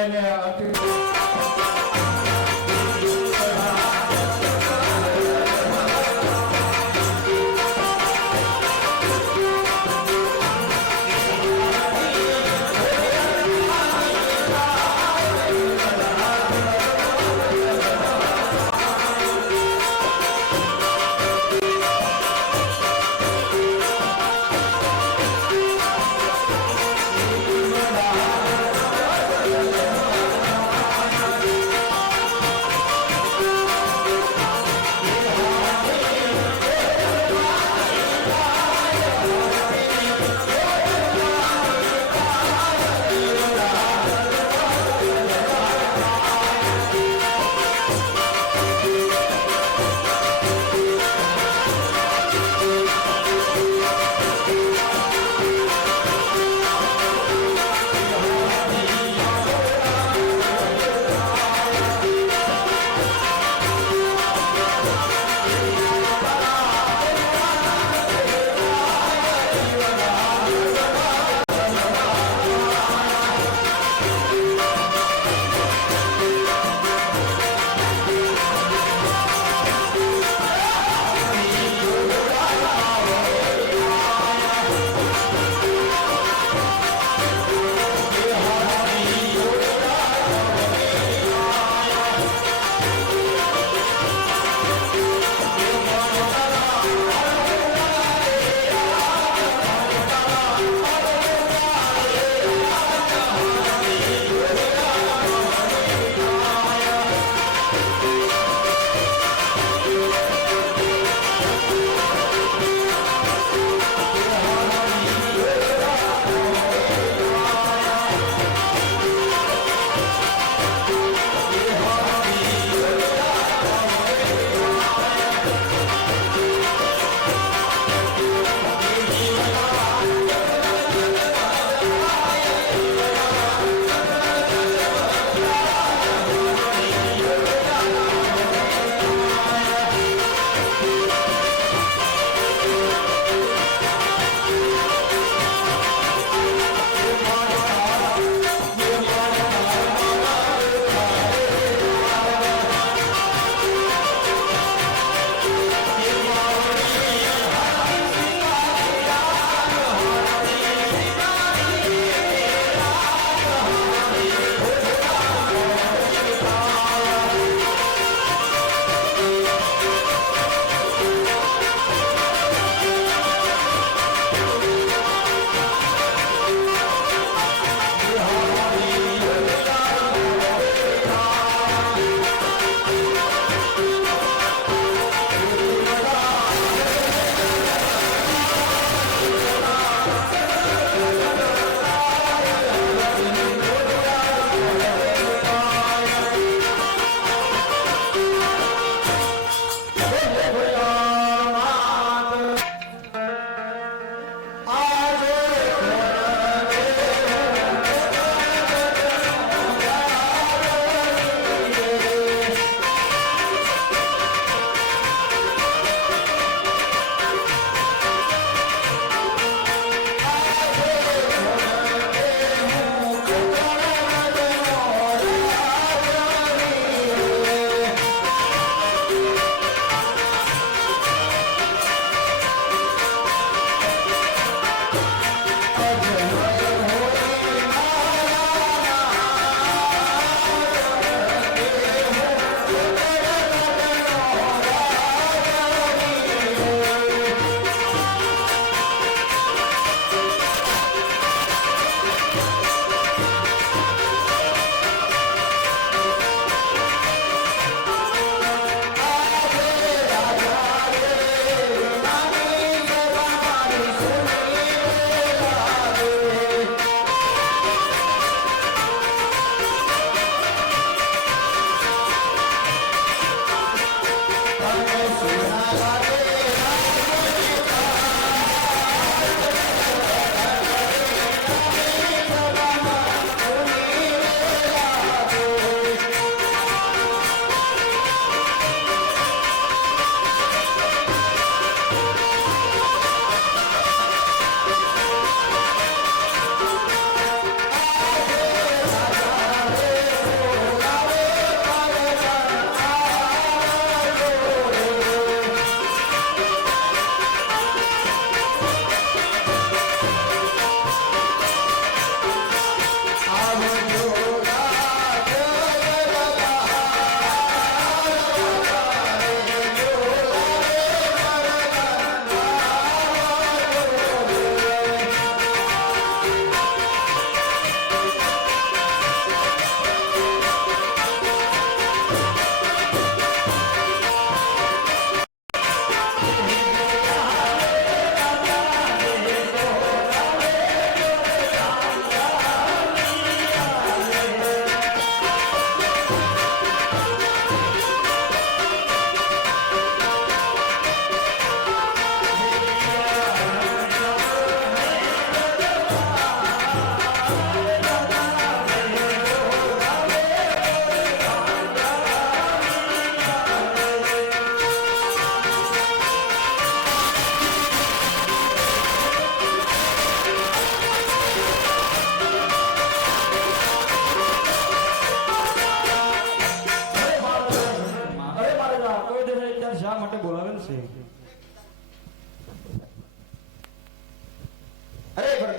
Hare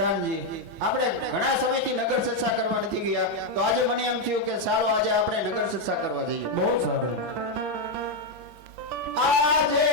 પ્રધાનજી આપણે ઘણા સમયથી નગર ચર્ચા કરવા નથી ગયા તો આજે મને એમ થયું કે ચાલો આજે આપણે નગર ચર્ચા કરવા જઈએ બહુ સારું આજે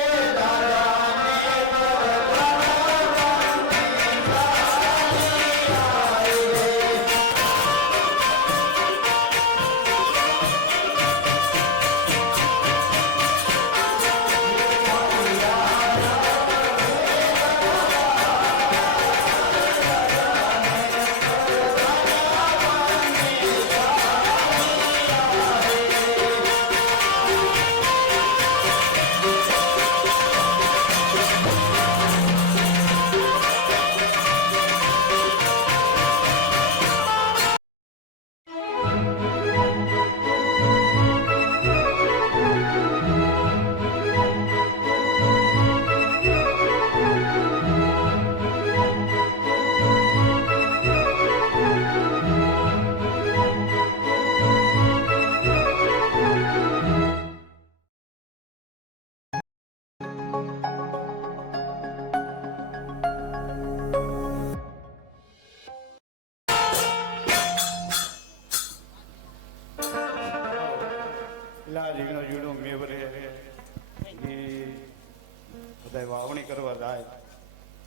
વાવણી કરવા જાય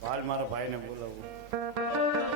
હાલ મારા ભાઈને બોલાવું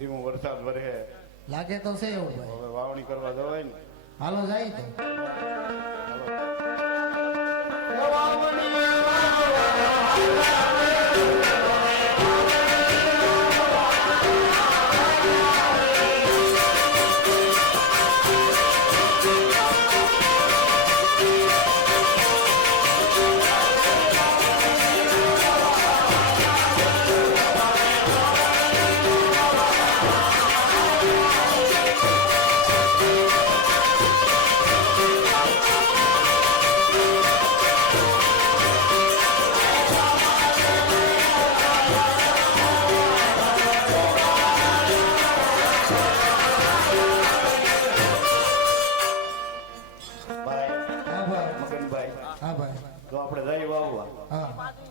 ધીમો વરસાદ વરહે લાગે તો છે એવું ભાઈ હવે વાવણી કરવા જવાય ને હાલો જાય તો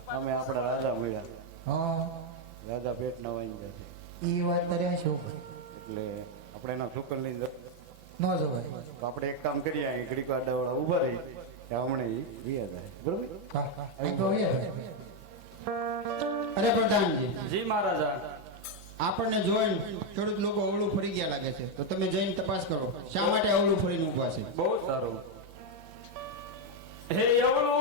અમે આપણા રાજા મળ્યા રાજા પેટ ના વાઈ ગયા ઈ વાત કર્યા છો એટલે આપણે એના છોકર લઈને ન જવાય તો આપણે એક કામ કરીએ અહીં ઘડીક વાર ડવડા ઉભા રહી હમણે વિયા જાય બરોબર અરે પ્રધાનજી જી મહારાજા આપણને જોઈને ખેડૂત લોકો અવળું ફરી ગયા લાગે છે તો તમે જઈને તપાસ કરો શા માટે અવળું ફરીને ઊભા છે બહુ સારું હે અવળું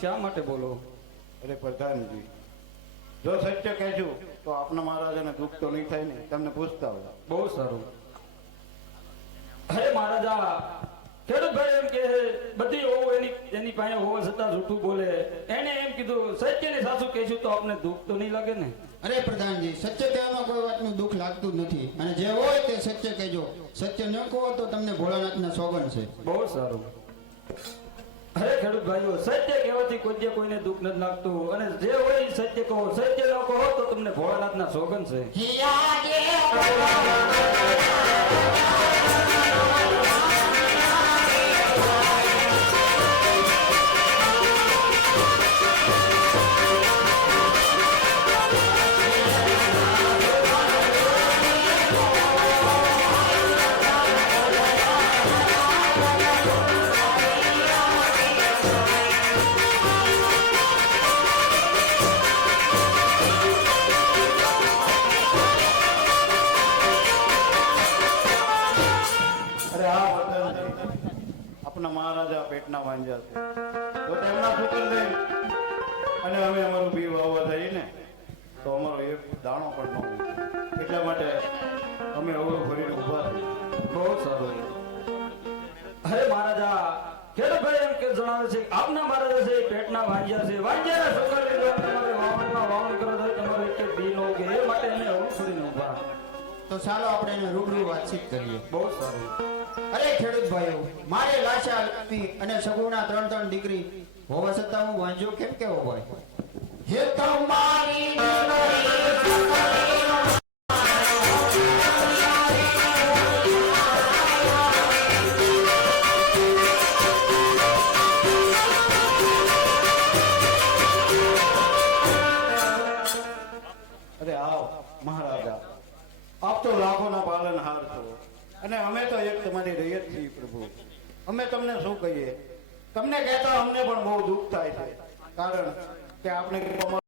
શા માટે બોલો અરે પ્રધાનજી જો સત્ય કહેશું તો આપના મહારાજાને દુઃખ તો નહીં થાય ને તમને પૂછતા હોય બહુ સારું હે મહારાજા ખેડૂત ભાઈ એમ કે બધી જેની પાસે હોવા છતાં જૂઠું બોલે એને એમ કીધું સત્યને સાચું કહેશું તો આપને દુઃખ તો નહીં લાગે ને? અરે પ્રધાનજી, સત્ય કહેવામાં કોઈ વાતનું દુઃખ લાગતું જ નથી. અને જે હોય તે સત્ય કહેજો. સત્ય ન કહો તો તમને ભોળાનાથના સોગંદ છે. બહુ સારું. અરે ખેડૂત ભાઈઓ, સત્ય કહેવાથી કોઈ દી કોઈને દુઃખ નથી લાગતું. અને જે હોય એ સત્ય કહો. સત્ય ન કહો તો તમને ભોળાનાથના સોગંદ છે. અરે આ વતન આપણા મહારાજા પેટના વાંજા છે, તો તેમના પુત્ર લઈ અને અમે અમારું બી વાવવા થઈને તો અમારો એક દાણો પણ ન ઉગે. એટલા માટે અમે અવળું ફરીને ઊભા થઈ. બહુ સારું. અરે મહારાજા, ખેડૂત ભાઈ એમ કે જણાવે છે કે આપના મહારાજા છે એ પેટના વાંજ્યા છે. વાંજ્યાના છોકરાને જો તમારે વાવણમાં વાવણ કરો તો તમારે એક એક બી ન ઉગે. એ માટે અમે અવળું ફરીને ઊભા. તો ચાલો આપણે એને રૂબરૂ વાતચીત કરીએ. બહુ સારું. અરે ખેડૂત ભાઈઓ, મારે લાશા લક્ષ્મી અને સગુણા 3 દીકરી હોવા છતાં હું વાંજો કેમ કેવો ભાઈ? હે તમારી અરે આવ મહારાજા, આપ તો લાખોના પાલનહાર છો અને અમે તો એક તમારી રૈયત છીએ પ્રભુ. અમે તમને શું કહીએ? તમને કહેતા અમને પણ બહુ દુઃખ થાય છે, કારણ કે આપણે